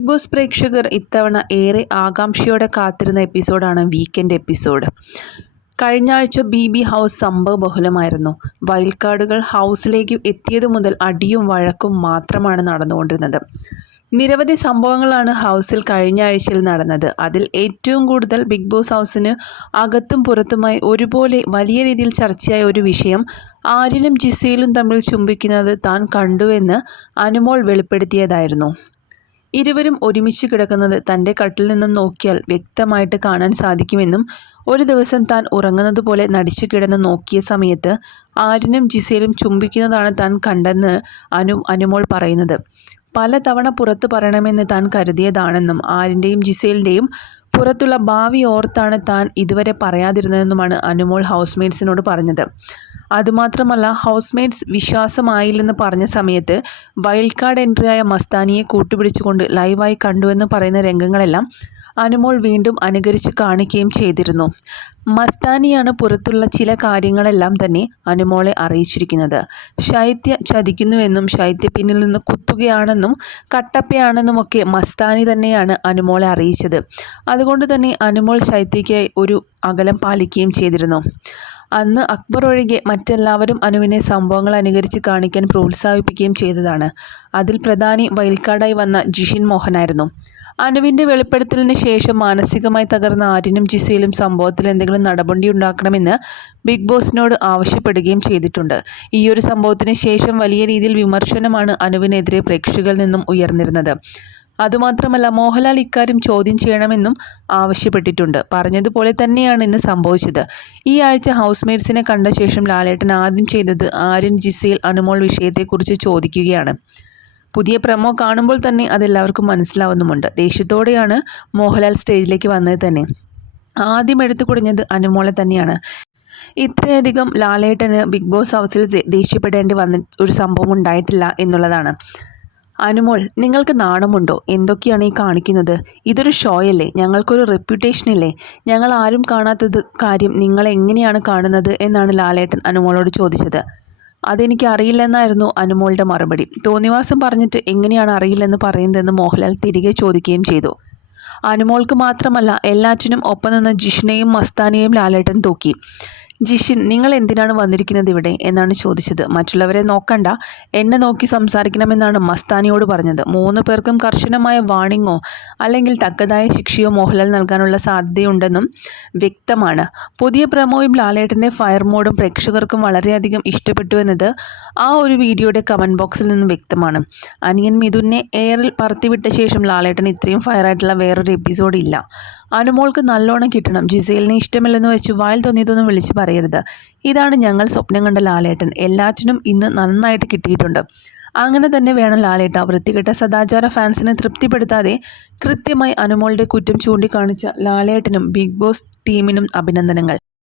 Big boss പ്രേക്ഷകർ ഇത്തവണ ഏറെ ആകാംക്ഷയോടെ കാത്തിരുന്ന എപ്പിസോഡാണ് വീക്കെൻഡ് എപ്പിസോഡ്. കഴിഞ്ഞ ആഴ്ച ബി ഹൗസ് സംഭവബഹുലമായിരുന്നു. വൈൽഡ് കാർഡുകൾ ഹൗസിലേക്ക് എത്തിയതു മുതൽ അടിയും വഴക്കും മാത്രമാണ് നടന്നുകൊണ്ടിരുന്നത്. നിരവധി സംഭവങ്ങളാണ് ഹൗസിൽ കഴിഞ്ഞ ആഴ്ചയിൽ നടന്നത്. അതിൽ ഏറ്റവും കൂടുതൽ ബിഗ് ബോസ് ഹൗസിന് അകത്തും പുറത്തുമായി ഒരുപോലെ വലിയ രീതിയിൽ ചർച്ചയായ ഒരു വിഷയം ആര്യനും ജിസയിലും തമ്മിൽ ചുംബിക്കുന്നത് താൻ കണ്ടുവെന്ന് അനുമോൾ വെളിപ്പെടുത്തിയതായിരുന്നു. ഇരുവരും ഒരുമിച്ച് കിടക്കുന്നത് തൻ്റെ കട്ടിൽ നിന്നും നോക്കിയാൽ വ്യക്തമായിട്ട് കാണാൻ സാധിക്കുമെന്നും ഒരു ദിവസം താൻ ഉറങ്ങുന്നത് പോലെ നടിച്ചു കിടന്ന് നോക്കിയ സമയത്ത് ആര്യനും ജിസയിലും ചുംബിക്കുന്നതാണ് താൻ കണ്ടെന്ന് അനുമോൾ പറയുന്നത്. പലതവണ പുറത്ത് പറയണമെന്ന് താൻ കരുതിയതാണെന്നും ആര്യൻ്റെയും ജിസയിലിൻ്റെയും പുറത്തുള്ള ഭാവി ഓർത്താണ് താൻ ഇതുവരെ പറയാതിരുന്നതെന്നുമാണ് അനുമോൾ ഹൗസ്മേറ്റ്സിനോട് പറഞ്ഞത്. അതുമാത്രമല്ല, ഹൗസ്മേറ്റ്സ് വിശ്വാസമായില്ലെന്ന് പറഞ്ഞ സമയത്ത് വൈൽഡ് കാർഡ് എൻട്രിയായ മസ്താനിയെ കൂട്ടുപിടിച്ചുകൊണ്ട് ലൈവായി കണ്ടുവെന്ന് പറയുന്ന രംഗങ്ങളെല്ലാം അനുമോൾ വീണ്ടും അനുകരിച്ച് കാണിക്കുകയും ചെയ്തിരുന്നു. മസ്താനിയാണ് പുറത്തുള്ള ചില കാര്യങ്ങളെല്ലാം തന്നെ അനുമോളെ അറിയിച്ചിരിക്കുന്നത്. ശൈത്യ ചതിക്കുന്നുവെന്നും ശൈത്യ പിന്നിൽ നിന്ന് കുത്തുകയാണെന്നും കട്ടപ്പയാണെന്നുമൊക്കെ മസ്താനി തന്നെയാണ് അനുമോളെ അറിയിച്ചത്. അതുകൊണ്ട് തന്നെ അനുമോൾ ശൈത്യയ്ക്കായി ഒരു അകലം പാലിക്കുകയും ചെയ്തിരുന്നു. അന്ന് അക്ബർ ഒഴികെ മറ്റെല്ലാവരും അനുവിനെ സംഭവങ്ങൾ അനുകരിച്ച് കാണിക്കാൻ പ്രോത്സാഹിപ്പിക്കുകയും ചെയ്തതാണ്. അതിൽ പ്രധാനി വൈൽഡ് കാർഡായി വന്ന ജിഷിൻ മോഹനായിരുന്നു. അനുവിൻ്റെ വെളിപ്പെടുത്തലിന് ശേഷം മാനസികമായി തകർന്ന ആര്യനും ജിസയിലും സംഭവത്തിൽ എന്തെങ്കിലും നടപടി ഉണ്ടാക്കണമെന്ന് ബിഗ് ബോസിനോട് ആവശ്യപ്പെടുകയും ചെയ്തിട്ടുണ്ട്. ഈയൊരു സംഭവത്തിന് ശേഷം വലിയ രീതിയിൽ വിമർശനമാണ് അനുവിനെതിരെ പ്രേക്ഷകരിൽ നിന്നും ഉയർന്നിരുന്നത്. അതുമാത്രമല്ല, മോഹൻലാൽ ഇക്കാര്യം ചോദ്യം ചെയ്യണമെന്നും ആവശ്യപ്പെട്ടിട്ടുണ്ട്. പറഞ്ഞതുപോലെ തന്നെയാണ് ഇന്ന് സംഭവിച്ചത്. ഈ ആഴ്ച ഹൗസ്മേറ്റ്സിനെ കണ്ട ശേഷം ലാലേട്ടൻ ആദ്യം ചെയ്തത് ആര്യൻ ജിസയിൽ അനുമോൾ വിഷയത്തെക്കുറിച്ച് ചോദിക്കുകയാണ്. പുതിയ പ്രമോ കാണുമ്പോൾ തന്നെ അതെല്ലാവർക്കും മനസ്സിലാവുന്നുമുണ്ട്. ദേഷ്യത്തോടെയാണ് മോഹൻലാൽ സ്റ്റേജിലേക്ക് വന്നത് തന്നെ. ആദ്യം എടുത്തു കുടഞ്ഞത് അനുമോളെ തന്നെയാണ്. ഇത്രയധികം ലാലേട്ടന് ബിഗ് ബോസ് ഹൗസിൽ ദേഷ്യപ്പെടേണ്ടി വന്ന ഒരു സംഭവം ഉണ്ടായിട്ടില്ല എന്നുള്ളതാണ്. അനുമോൾ, നിങ്ങൾക്ക് നാണമുണ്ടോ? എന്തൊക്കെയാണ് ഈ കാണിക്കുന്നത്? ഇതൊരു ഷോയല്ലേ? ഞങ്ങൾക്കൊരു റെപ്യൂട്ടേഷനില്ലേ? ഞങ്ങൾ ആരും കാണാത്തത് കാര്യം നിങ്ങൾ എങ്ങനെയാണ് കാണുന്നത് എന്നാണ് ലാലേട്ടൻ അനുമോളോട് ചോദിച്ചത്. അതെനിക്ക് അറിയില്ലെന്നായിരുന്നു അനുമോളുടെ മറുപടി. തോന്നിവാസം പറഞ്ഞിട്ട് എങ്ങനെയാണ് അറിയില്ലെന്ന് പറയുന്നതെന്ന് മോഹൻലാൽ തിരികെ ചോദിക്കുകയും ചെയ്തു. അനുമോൾക്ക് മാത്രമല്ല, എല്ലാറ്റിനും ഒപ്പം നിന്ന് ജിഷിനെയും മസ്താനിയെയും ലാലേട്ടൻ തൂക്കി. ജിഷിൻ, നിങ്ങൾ എന്തിനാണ് വന്നിരിക്കുന്നത് ഇവിടെ എന്നാണ് ചോദിച്ചത്. മറ്റുള്ളവരെ നോക്കണ്ട, എന്നെ നോക്കി സംസാരിക്കണമെന്നാണ് മസ്താനിയോട് പറഞ്ഞത്. 3 പേർക്കും കർശനമായ വാണിങ്ങോ അല്ലെങ്കിൽ തക്കതായ ശിക്ഷയോ മോഹൻലാൽ നൽകാനുള്ള സാധ്യതയുണ്ടെന്നും വ്യക്തമാണ്. പുതിയ പ്രമോയും ലാലേട്ടൻ്റെ ഫയർ മോഡും പ്രേക്ഷകർക്കും വളരെയധികം ഇഷ്ടപ്പെട്ടു എന്നത് ആ ഒരു വീഡിയോയുടെ കമൻറ്റ് ബോക്സിൽ നിന്നും വ്യക്തമാണ്. അനിയൻ മിഥുനെ എയറിൽ പറത്തിവിട്ട ശേഷം ലാലേട്ടൻ ഇത്രയും ഫയറായിട്ടുള്ള വേറൊരു എപ്പിസോഡ് ഇല്ല. അനുമോൾക്ക് നല്ലോണം കിട്ടണം. ജിസയിലിനെ ഇഷ്ടമില്ലെന്ന് വെച്ച് വായിൽ തോന്നിയതൊന്നും വിളിച്ച് പറയരുത്. ഇതാണ് ഞങ്ങൾ സ്വപ്നം കണ്ട ലാലേട്ടൻ. എല്ലാറ്റിനും ഇന്ന് നന്നായിട്ട് കിട്ടിയിട്ടുണ്ട്. അങ്ങനെ തന്നെ വേണം ലാലേട്ട. വൃത്തികെട്ട സദാചാര ഫാൻസിനെ തൃപ്തിപ്പെടുത്താതെ കൃത്യമായി അനുമോളുടെ കുറ്റം ചൂണ്ടിക്കാണിച്ച ലാലേട്ടനും ബിഗ് ബോസ് ടീമിനും അഭിനന്ദനങ്ങൾ.